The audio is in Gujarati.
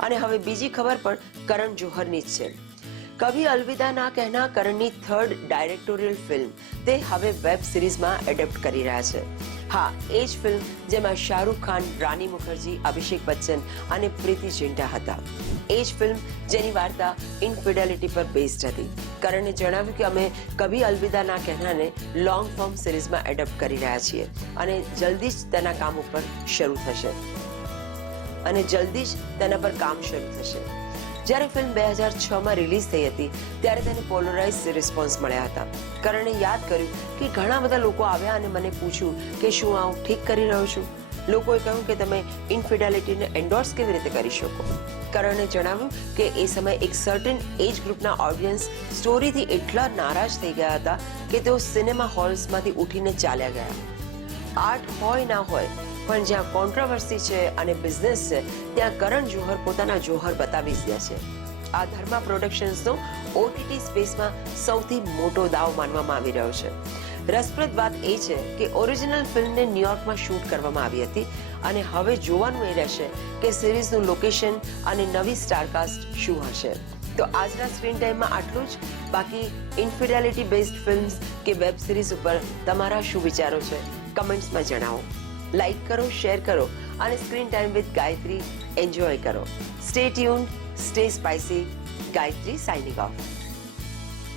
અને હવે બીજી ખબર પણ કરણ જોહરની જ છે. કભી અલવિદા ના કહેના કરણની 3rd ડાયરેક્ટોરિયલ ફિલ્મ તે હવે વેબ સિરીઝમાં એડેપ્ટ કરી રહ્યા છે. હા, એ જ ફિલ્મ જેમાં શાહરૂખ ખાન, રાની મુખર્જી, અભિષેક બચ્ચન અને પ્રીતિ ઝિંટા હતા. એ જ ફિલ્મ જેની વાર્તા ઇનફિડેલિટી પર બેઝડ હતી. કરણે જણાવ્યું કે અમે કભી અલવિદા ના કહેનાને લોંગ ફોર્મ સિરીઝમાં એડેપ્ટ કરી રહ્યા છીએ અને જલ્દી જ તેના કામ પર કામ શરૂ થશે. જ્યારે ફિલ્મ 2006માં રિલીઝ થઈ હતી ત્યારે તેને પોલરાઇઝ રિસ્પોન્સ મળ્યા હતા. કરણે યાદ કર્યું કે ઘણા બધા લોકો આવ્યા અને મને પૂછ્યું કે શું આ હું ઠીક કરી રહ્યો છું. લોકોએ કહ્યું કે તમે ઇનફિડેલિટીને એન્ડોર્સ કેવી રીતે કરી શકો. કરણે જણાવ્યું કે એ સમયે એક સર્ટેન એજ ગ્રુપના ઓડિયન્સ સ્ટોરીથી એટલા નારાજ થઈ ગયા હતા કે તેઓ સિનેમા હોલ્સમાંથી ઉઠીને ચાલ્યા ગયા. આર્ટ હોય ના હોય, પણ જ્યાં કોન્ટ્રોવર્સી છે અને બિઝનેસ છે ત્યાં કરણ જોહર પોતાના જોહર બતાવી રહ્યા છે. આ ધર્મા પ્રોડક્શન્સનો ઓટીટી સ્પેસમાં સૌથી મોટો દાવ માનવામાં આવી રહ્યો છે. રસપ્રદ વાત એ છે કે ઓરિજિનલ ફિલ્મને ન્યુયોર્કમાં શૂટ કરવામાં આવી હતી અને હવે જોવાનું એ રહેશે કે સિરીઝનું લોકેશન અને નવી સ્ટારકાસ્ટ શું હશે. તો આજના સ્ક્રીન ટાઈમમાં આટલું જ. બાકી ઇનફિડેલિટી બેઝડ ફિલ્મ્સ કે વેબ સિરીઝ ઉપર તમારા શું વિચારો છે કમેન્ટ્સમાં જણાવો. લાઈક કરો, શેર કરો અને screen time with Gayatri enjoy કરો. Stay tuned, stay spicy. Gayatri signing of.